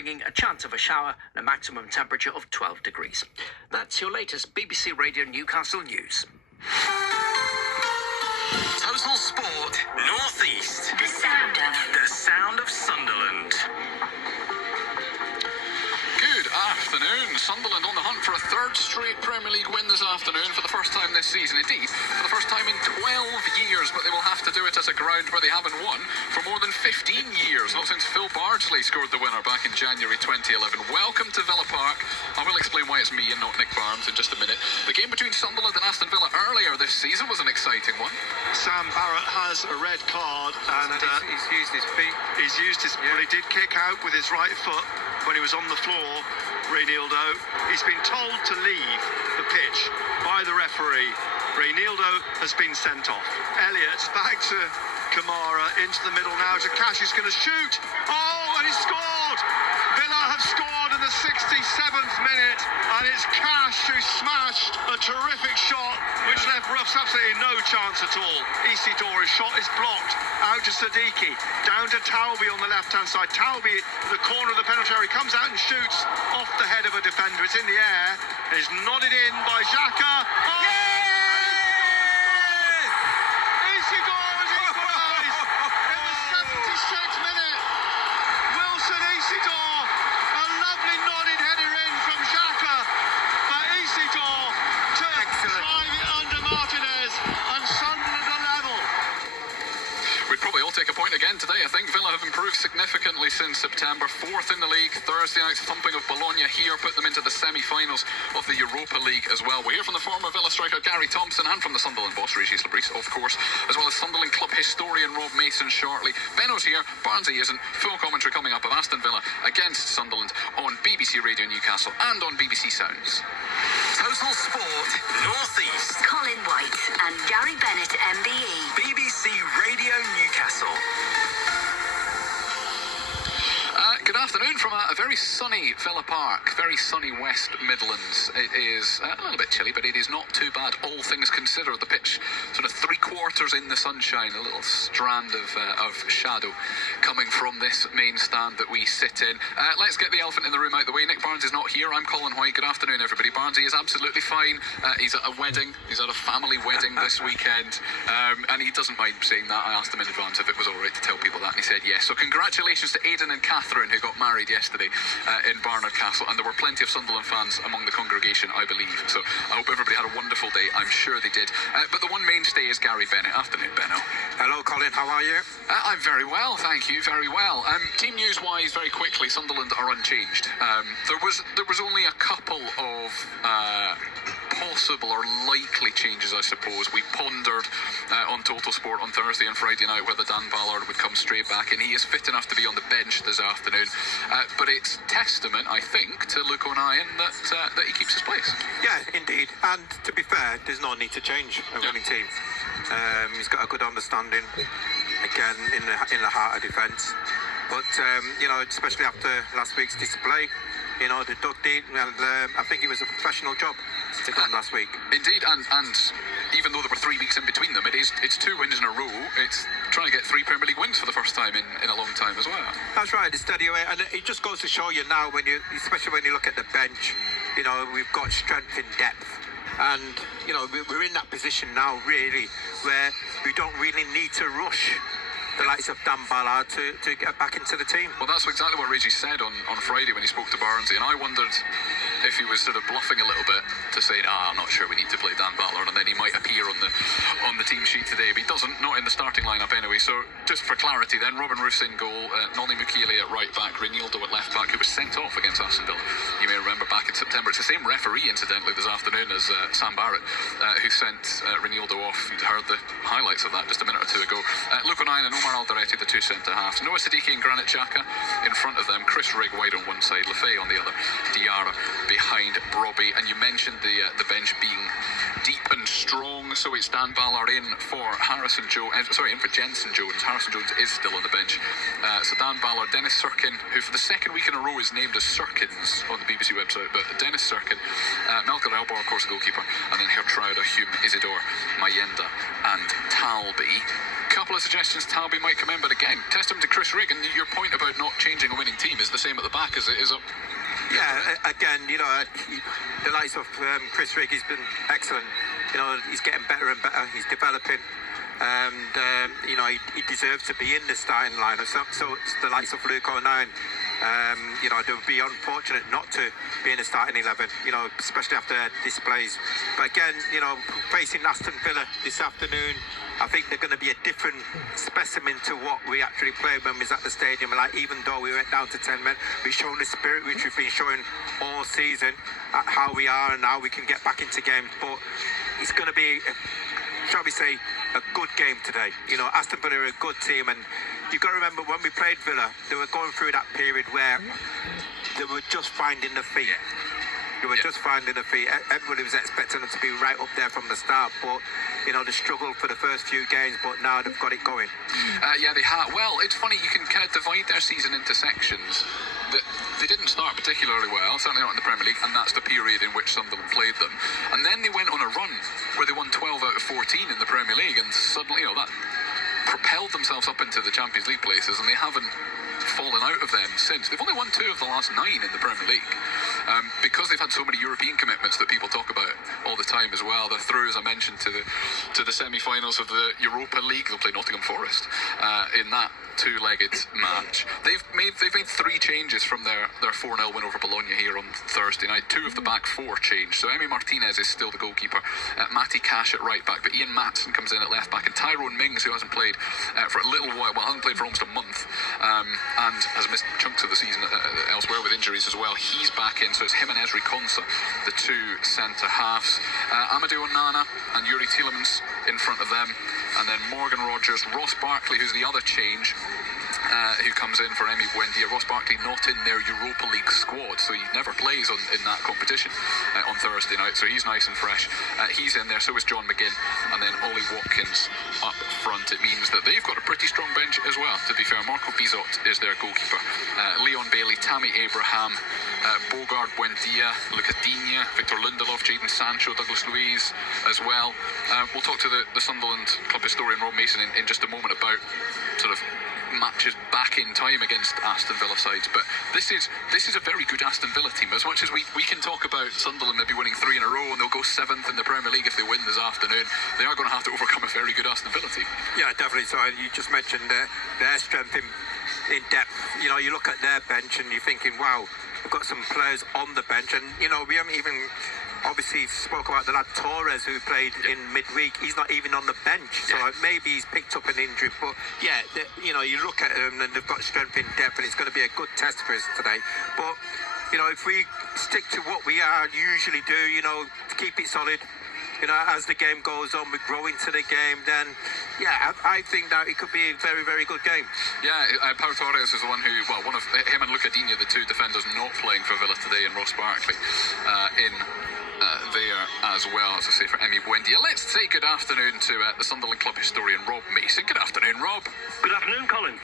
bringing a chance of a shower and a maximum temperature of 12 degrees. That's your latest BBC Radio Newcastle news. Total Sport North East. The sound of Sunderland. Good afternoon. Sunderland on the hunt for a third straight Premier League win this afternoon for the first time this season. Indeed, for the first time in 12 years, but they will have to do it at a ground where they haven't won for more than 15 years, not since Phil Bardsley scored the winner back in January 2011. Welcome to Villa Park. I will explain why it's me and not Nick Barnes in just a minute. The game between Sunderland and Aston Villa earlier this season was an exciting one. Sam Barrett has a red card and he's used his feet. Well, he did kick out with his right foot when he was on the floor, Reynildo. He's been told to leave the pitch by the referee. Reynildo has been sent off. Elliott's back to Kamara, into the middle now. Jakash is going to shoot. Oh, and he scored! Villa have scored in the 67th minute, and it's Cash who smashed a terrific shot, which left Ruffs absolutely no chance at all. Isidore's shot is blocked. Out to Siddiqui, down to Talby on the left-hand side. Talby, the corner of the penalty area, comes out and shoots off the head of a defender. It's in the air. It's nodded in by Xhaka. Oh! Isidore has equalised in the 76th minute. Wilson Isidore, a lovely nodded header in from Xhaka, but Isidore to drive it under Martinez, and Sunderland are level. We'd probably all take a point again today. I think Villa have improved significantly since September. Fourth in the league. Thursday night's thumping of Bologna here put them into the semi-finals of the Europa League as well. We'll hear from the former Villa striker Gary Thompson and from the Sunderland boss Régis Lebris, of course, as well as Sunderland club historian Rob Mason shortly. Benno's here, Barnesy isn't. Full commentary coming up of Aston Villa against Sunderland on BBC Radio Newcastle and on BBC Sounds. Total Sport North East. Colin White and Gary Bennett MBE. BBC Radio Newcastle. Good afternoon from a very sunny Villa Park, very sunny West Midlands. It is a little bit chilly, but it is not too bad, all things considered. The pitch sort of 3/4 in the sunshine, a little strand of shadow coming from this main stand that we sit in. Let's get the elephant in the room out the way. Nick Barnes is not here. I'm Colin White. Good afternoon, everybody. Barnesy is absolutely fine. He's at a wedding. He's at a family wedding this weekend, and he doesn't mind saying that. I asked him in advance if it was all right to tell people that, and he said yes. So congratulations to Aidan and Catherine, who got married yesterday in Barnard Castle, and there were plenty of Sunderland fans among the congregation, I believe. So I hope everybody had a wonderful day. I'm sure they did. But the one mainstay is Gary Bennett. Afternoon, Benno. Hello, Colin. How are you? I'm very well, thank you. Very well. Team news-wise, very quickly, Sunderland are unchanged. There was only a couple of possible or likely changes, I suppose. We pondered on Total Sport on Thursday and Friday night whether Dan Ballard would come straight back, and he is fit enough to be on the bench this afternoon. But it's testament, I think, to Luke O'Nien that he keeps his place. Yeah, indeed. And to be fair, there's no need to change a winning team. He's got a good understanding, again, in the heart of defence. But, especially after last week's display, they dug deep, and I think it was a professional job they done last week. Indeed, and even though there were 3 weeks in between them, it's 2 wins in a row. It's trying to get 3 Premier League wins for the first time in a long time as well. That's right, it's steady away, and it just goes to show you now, especially when you look at the bench, we've got strength in depth. And, we're in that position now, really, where we don't really need to rush the likes of Dan Ballard to get back into the team. Well, that's exactly what Reggie said on Friday when he spoke to Barnesy, and I wondered if he was sort of bluffing a little bit to say, I'm not sure we need to play Dan Ballard, and then he might appear on the team sheet today, but he doesn't, not in the starting lineup anyway. So just for clarity then, Robin Roos in goal, Nolly Mukele at right back, Reynildo at left back, who was sent off against Aston Villa, you may remember, back in September. It's the same referee, incidentally, this afternoon as Sam Barrett, who sent Reynildo off. You'd heard the highlights of that just a minute or two ago. Luke O'Nien and Omar Alderete, the two centre-halves. Noah Siddiqui and Granit Xhaka in front of them. Chris Rigg wide on one side, Lefay on the other. Diarra behind Robbie. And you mentioned the bench being deep and strong, so it's Dan Ballard in for in for Jenson Jones. Harrison Jones is still on the bench. So Dan Ballard, Dennis Sirkin, who for the second week in a row is named as Sirkins on the BBC website, but Dennis Sirkin, Melker Elbor, of course, the goalkeeper, and then Hertrauda, Hume, Isidore, Mayenda and Talby. Couple couple of suggestions Talby might come in, but again, testament to Chris Rigg, and your point about not changing a winning team is the same at the back as it is up. Yeah, again, the likes of Chris Rigg has been excellent. He's getting better and better. He's developing. And, he deserves to be in the starting lineup. So it's the likes of Luke O'Nien. They would be unfortunate not to be in the starting 11, especially after their displays. But again, facing Aston Villa this afternoon, I think they're going to be a different specimen to what we actually played when we was at the stadium. Like, even though we went down to 10 men, we've shown the spirit which we've been showing all season, how we are and how we can get back into games. But it's going to be, shall we say, a good game today. Aston Villa are a good team, and you've got to remember when we played Villa, they were going through that period where they were just finding the feet. They were just finding the feet. Everybody was expecting them to be right up there from the start, but they struggled for the first few games, but now they've got it going. Yeah, they have. Well, it's funny, you can kind of divide their season into sections. They didn't start particularly well, certainly not in the Premier League, and that's the period in which Sunderland played them. And then they went on a run where they won 12 out of 14 in the Premier League, and suddenly, that propelled themselves up into the Champions League places, and they haven't fallen out of them since. They've only won 2 of the last 9 in the Premier League. Because they've had so many European commitments that people talk about all the time as well. They're through, as I mentioned, to the semi-finals of the Europa League. They'll play Nottingham Forest in that 2-legged match. They've made 3 changes from their 4-0 win over Bologna here on Thursday night. 2 of the back 4 changed. So Emi Martinez is still the goalkeeper. Matty Cash at right back, but Ian Matson comes in at left back, and Tyrone Mings, who hasn't played for a little while, hasn't played for almost a month, and has missed chunks of the season elsewhere with injuries as well. He's back in, so it's him and Esri Konsa, the 2 centre halves. Amadou Onana and Yuri Tielemans in front of them, and then Morgan Rogers, Ross Barkley, who's the other change, who comes in for Emi Buendia. Ross Barkley not in their Europa League squad, so he never plays in that competition on Thursday night, so he's nice and fresh. He's in there, so is John McGinn, and then Ollie Watkins up front. It means that they've got a pretty strong bench as well, to be fair. Marco Bizot is their goalkeeper. Leon Bailey, Tammy Abraham, Bogard Buendia, Lucas Digne, Victor Lindelof, Jadon Sancho, Douglas Luiz as well. We'll talk to the Sunderland club historian Rob Mason in just a moment about sort of matches back in time against Aston Villa sides, but this is a very good Aston Villa team. As much as we can talk about Sunderland maybe winning 3 in a row and they'll go 7th in the Premier League if they win this afternoon, they are going to have to overcome a very good Aston Villa team. Yeah, definitely. So you just mentioned their strength in depth. You look at their bench and you're thinking, wow, we've got some players on the bench, and we haven't even obviously spoke about the lad Torres who played in midweek. He's not even on the bench, so maybe he's picked up an injury. But yeah, you look at them and they've got strength in depth, and it's going to be a good test for us today. But if we stick to what we usually do, to keep it solid. As the game goes on, we grow into the game, then, yeah, I think that it could be a very, very good game. Yeah, Pau Torres is the one who, one of him and Luca Digne, the 2 defenders not playing for Villa today, and Ross Barkley in there as well, as I say, for Emi Buendia. Let's say good afternoon to the Sunderland club historian, Rob Mason. Good afternoon, Rob. Good afternoon, Colin.